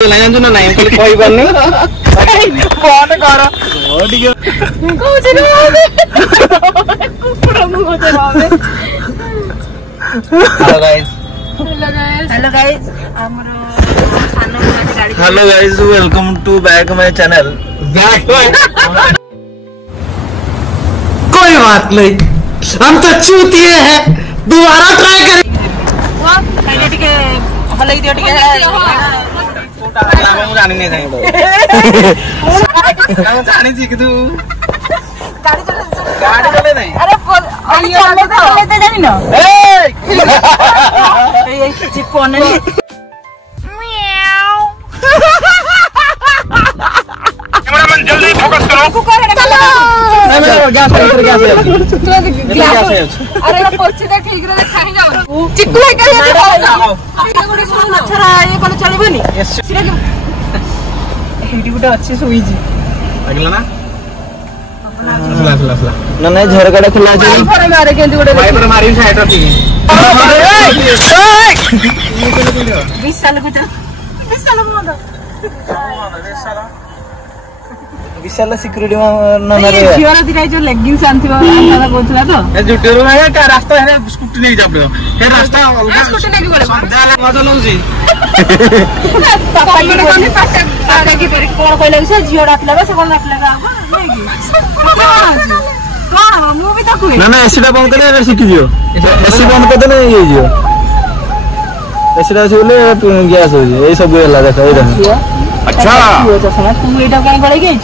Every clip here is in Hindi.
लाइन जो नहीं खाली कोई बात नहीं फोन कर ओ ठीक कोचे रे कुकुर मुंह से रावे हेलो गाइस हमरो खाना बना गाड़ी hello guys welcome to back my channel कोई बात नहीं हम तो चूतिए हैं दोबारा ट्राई करें वो पहले टिके हलई दियो टिके मैं जाने नहीं जाएंगे मैं जाने जी कि तू गाड़ी चले नहीं अरे चलते जानी ना ए चिपकोन नहीं कैमरामैन जल्दी फोकस करो अरे पोछे देख ठीक रे खाई जाओ चिक्कू है क्या गुडी सुन मच्छरा ये कोन चलबनी हेडी गुडा अच्छे सोई जी अगला ना फला ना नहीं झरकाटा खुला भाई पर मारे केंदी गुडे भाई पर मारी साइड रखी 20 साल को 20 साल को मत विशाल सिक्योरिटी ना ये झियोरा दिराई जो लेगिंग्स आंथिबा आंथा कोथला तो ए जुटेरो है का रास्ता है स्कूटी नहीं जा पड़ो हे रास्ता स्कूटी नहीं गले मजा लो जी पापा को कोनी पाटा की पर कोन कहले से झियोरा आपला से कोन आपला नहीं की कोन मु भी तो ना ना एसीटा बंद करे सीखी दियो एसी बंद कर देले ये जियो एसीटा बोले गैस हो जे ए सब गेला देखा ए अच्छा तू एटा काई गळे गेई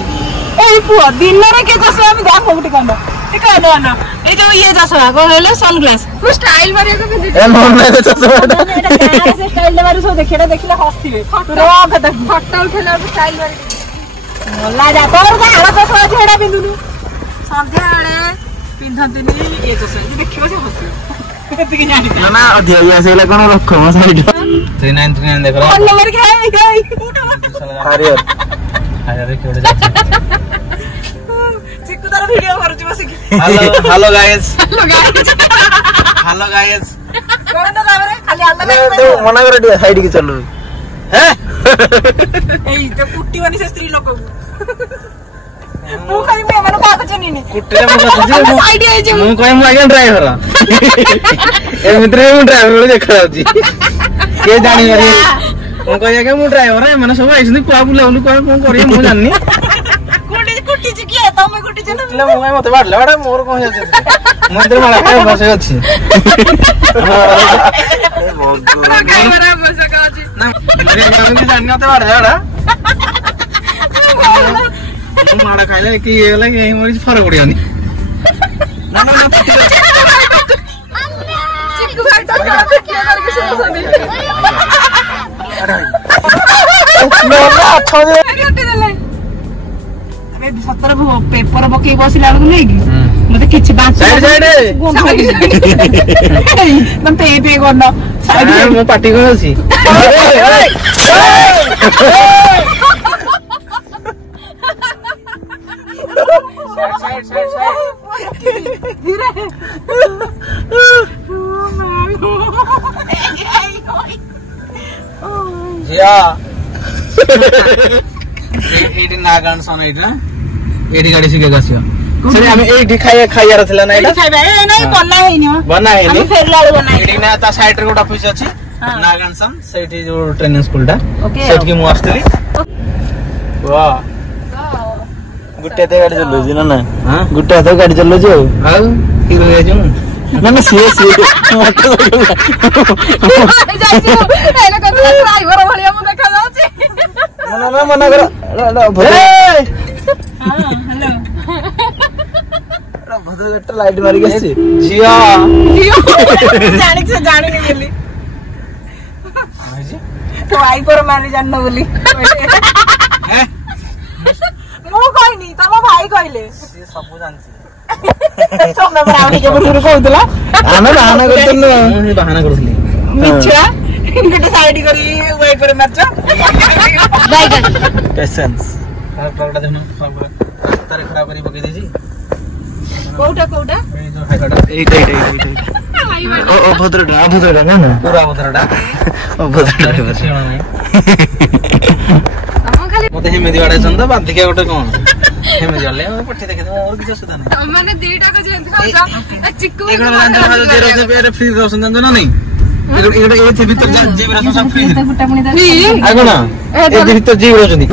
ए पुआ दिन रे के जसला हम दाम होटी कंदा ठीक है ना ए जो ये जसला को हेले सनग्लास तू स्टाइल मारे को के ए नॉन में चश्मा से स्टाइल मारे सो देखिला देखिला हस्थिबे तू कथा फोटो उठेला स्टाइल मारे ला जा तोर का हला चश्मा छेड़ा बिंदुनु संध्या आले पिंधंतनी ये जसला देखियो से हस्थिबे ना ना अध्याय ऐसे कोन रखो म साइड 3939 देख रहा फोन नंबर क्या है गई हरियर अरे केवड़े जाते चिक्कू तारा वीडियो करछु बस की हेलो गाइस कोन ना रे खाली आल्ला तो मना कर साइड की चलो हैं ए तो कुट्टी वाली से स्त्री लोक मु कहि में मानो का चनी नी कुट्टे में बस साइड आइ जे मु कहि मु आगे ड्राइवर ए मित्र मु ड्राइवर देखा जाउची के जानी गरी मु कहि आगे मु ड्राइवर है माने सब आइसनी कुआ बुला बुला कोन करिए मु जाननी कुट्टी चिकी तमे कुट्टी चन ले मु मते बाडला बडा मोर कोन जाते मंदिर माला पे बसे अछि ड्राइवर बस का अछि ना मेरे गांव में जाननी होते बाडला बडा माड़ा खाइले कि ये लगे यही मोरी फरक पड़ियोनी ना ना ना चिक्कू भाई तो क्या करके सुन सुन ना अच्छा दे अबे 17 पेपर पके बसिला नहीं की मते किछ बात साइड मन पे करना साइड मो पार्टी को अछि धीरे जिया एडी नागान सन एडी एडी गाड़ी सिके गसियो सरी हम एडी खाइया रथला ना एटा खाइबा ए नहीं बना हैनी बना हैनी हम फेरला बना एडी ना ता साइड रे गोटा ऑफिस अछि नागान सन सेठी जो ट्रेनिंग स्कूल टा ओके सेठ की मु आस्तली वाह गुट्टे ते गाड़ी चलो जी ना हां गुट्टे ते गाड़ी चलो जो हां हीरो है जो ना ना सी मत जाइयो एला को ड्राइवर भलिया मु देखा जाउची ना मना कर हां हेलो भद्र गट्टा लाइट मारी गसी जिया जानी से जानी नहीं गेली आजी तो आई पर मारी जाननो बोली हैं मु कहनी तम भाई कहले से सब जानसी तमे ब्राउनी के बुरु कहउतला आमे बहाना करतनु मु बहाना करथली मिछा इनके साइड करी वही पर मरचा बैगन पेशेंस खराब देखनो खराब तारे खराब करी पके देजी कोउटा ए जो हैकाटा एटा ओ भद्रटा ना पूरा भद्रटा ओ भद्रटा नहीं ଏମିତି ବାଡେଇଛନ୍ତି ତ ବାଧିକା ଗୋଟେ କଣ ଏମିତି ଗଲେ ପଠେଇ ଦେଖିଦେବା ଆଉ କିଛି ଅସୁବିଧା ନାହିଁ ମାନେ ଦିଟା କ ଯେମିତି ଖାଉଛ ଚିକୁ ଫ୍ରି ଦଉଛନ୍ତି ଜାଣିଛ ନା ନାଇଁ ଏଠି ଭିତରେ ଯିଏ ବି ସବୁ ଫ୍ରି ଆଉ କଣ ଏ ଭିତରେ ଯିଏ ରହୁଛନ୍ତି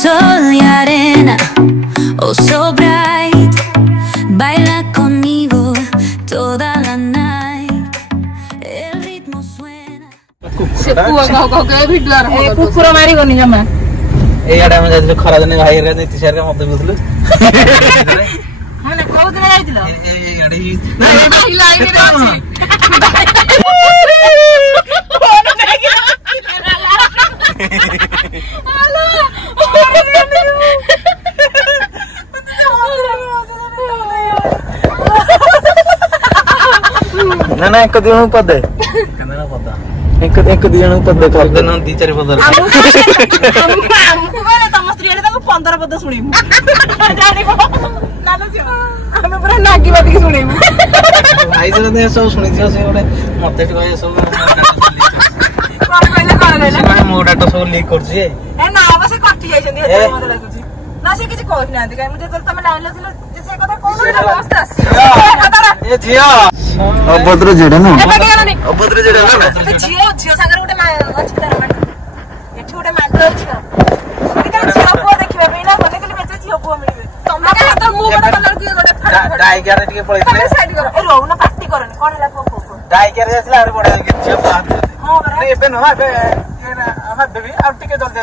Sol y arena, oh so bright, baila conmigo toda la night, el ritmo suena. ସେ ପୁଅ କହ କହ କେ ଭିଡିଓ ଆରମ୍ଭ କର କୁକୁର ମାରିବନି ଜମା ଏଇଆଡେ ଆମେ ଯାଇଥିଲୁ ଖରା ଦିନେ ଭାଇ ହେରିକା ନୀତି ସାର୍ ମତେ ବୁଝିଲୁ ମାନେ କୋଉ ଦିନ ଯାଇଥିଲ ଏଇଆଡେ ଭାଇ ଲାଇନରେ ଅଛି ନା ନା ଏକ ଦି ଜଣ ପଦେ ଏକ ଦି ଜଣ ପଦେ ପଦ ନା 2-4 ପଦ ଆମକୁ ତମ ସ୍ତ୍ରୀ ଆଡେ ତାକୁ 15 ପଦ ଶୁଣିବୁ ଜାଣିବ ଆମେ ପୁରା ନାଗି ବାତିକି ଶୁଣିବୁ ଭାଇ ଯଦି ସବୁ ଶୁଣିଥିବ ସେ ଗୋଟେ ମତେ ଏଠି କହିବେ ସବୁ କଣ କହିଲେ ମୋ ଡାଟା ସବୁ ଲିକ୍ କରୁଛି ଏ ନା ଅବଶ୍ୟ କଟି ଯାଇଛନ୍ତି ଏତେ ମତେ ଲାଗୁଛି ନା ସେ କିଛି କହିନାହାନ୍ତି କାଇଁ ମୁଁ ଯେତେବେଳେ ତମେ ଲାଇନରେ ଥିଲ ସେ କଥା କହୁନଥିଲା ମସ୍ତ ଆସିଛି ଏ ଝିଅ ଅଭଦ୍ର ଝିଅଟା ନା ଅଭଦ୍ର ଝିଅ ଝିଅ ସାଙ୍ଗରେ ଗୋଟେ ଅଛି ତାର ମାଣ୍ଡ ଏଠି ଗୋଟେ ମାଣ୍ଡ ଅଛି ନା ଝିଅ ପୁଅ ଦେଖିବା ପାଇଁ ନା ଗଲେ ଖାଲି ବେଚେ ଝିଅ ପୁଅ ମିଳିବେ ତମେ କାହିଁ ତ ମୁଁ ଗୋଟେ କଲର କି ଗୋଟେ ଡାଇକିଆରେ ଟିକେ ପଳେଇଥିଲେ ସାଇଡ କର ଏ ରହୁନ ପାର୍ଟି କରନି କଣ ହେଲା ପୁଅ ପୁଅ ଡାଇକିଆରେ ଯାଇଥିଲା ଆହୁରି ବଢିଆ ଝିଅ ହଁ ଏବେ ନୁହଁ ଏବେ ଆଉ ଟିକେ ଜଲ୍ଦି